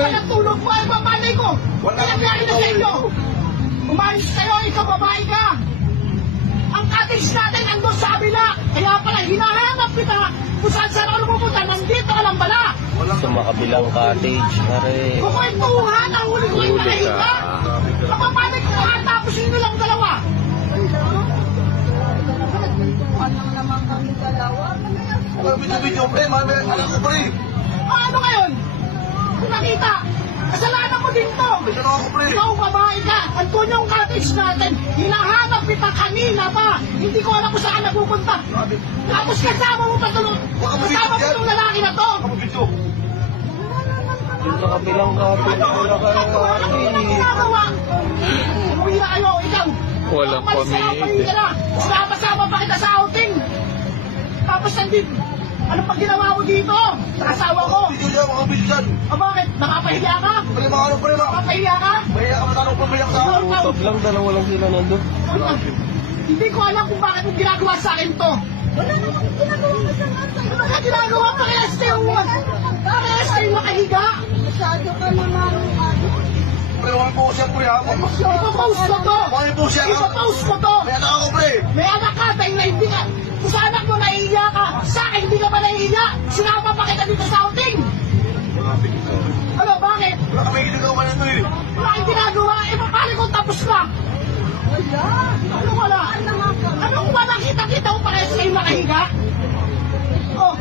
pinagtulog mo ay babalay ko. Pinaglain na sa inyo. Umayos kayo, ikaw babae ka. Ang cottage natin nandun sa kabila. Kaya pala hinahanap kita kung saan ako pupunta. Nandito ka lang bala. Sa makabilang cottage, pare. Kukwentuhan, ang huli ko yung malahita. Mapapanig ko nga tapos yun lang dalawa. Nagkwentuhan lang naman kami dalawa. Video, pre, mamaya alam ko, pre. Ano ngayon? Kung nakita, kasalanan mo din to. Ikaw babae ka. Andun yung cottage natin. Hinahanap kita kanina pa. Hindi ko alam kung saan napupunta. Tapos kasama mo pa ito. Kasama mo itong lalaki na to. Yung sa kabilang cottage, wala ka ng ginagawa. Umuwi na kayo, ikaw. Walang pamilya. Sama pa kita sa outing. Tapos nandito. Ano pag ginawa ko dito? Sa asawa ko. O bakit? Nakapahiya ka? Nakapahiya ka? Top lang, dalawa lang sila nandun. Hindi ko alam kung bakit mo ginagawa sa akin to. Wala naman ginagawa mo sa nasa. Ano ka ginagawa? Pakileste yung pakileste yung makahiga. Masyado ka naman. Ipapost ko to. Ipapost ko to. May anak ka, dahil na hindi ka. Kung sa anak mo nahihiya ka, sa akin hindi ka ba nahihiya? Sinama pa kita dito sa outing. Ano, bakit? Wala kang ginagawa. Paano kung tapos ka? Wala. Ano wala? Ano kung wala kita-kita kung parehas kayo nakahiga? Oh,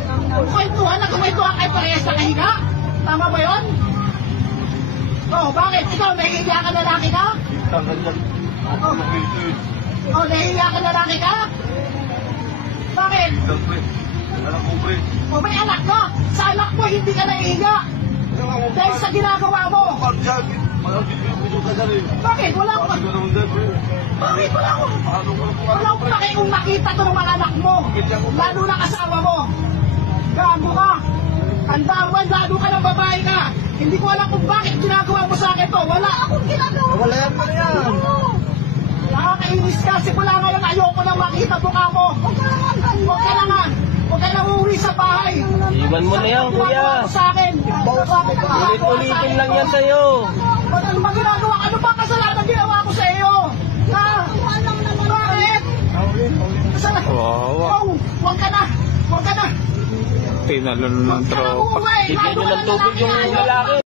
kwentuhan kayo parehas nakahiga? Tama ba yun? Oh, bakit? Ikaw, nahihiya ka lalaki ka? Oh, nahihiya ka lalaki ka? Bakit? O may anak ka? Sa anak mo, hindi ka nahihiya. Dahil sa ginagawa mo. Bakit? Wala ko. Bakit? Wala ko na kayong nakita to ng mga anak mo. Lalo na kasama mo. Gago ka. Tandaan, lalo ka ng babae ka. Hindi ko alam kung bakit ginagawa mo sa akin to. Wala akong ginagawa. Wala yan pa yan. Nakakainis ka. Simula ngayon ayoko na makita mukha mo. Huwag ka lang uuwi sa bahay. Iwan mo na yan, kuya. Sa akin. Ulit-ulitin lang yan sa'yo. Ano ba ginagawa? Ano ba kasalanan ginawa ko sa iyo? Ha? Bakit? Wawa. Huwag ka na. Tinalon ng tropa. Bigyan nyo ng tubig yung lalaki.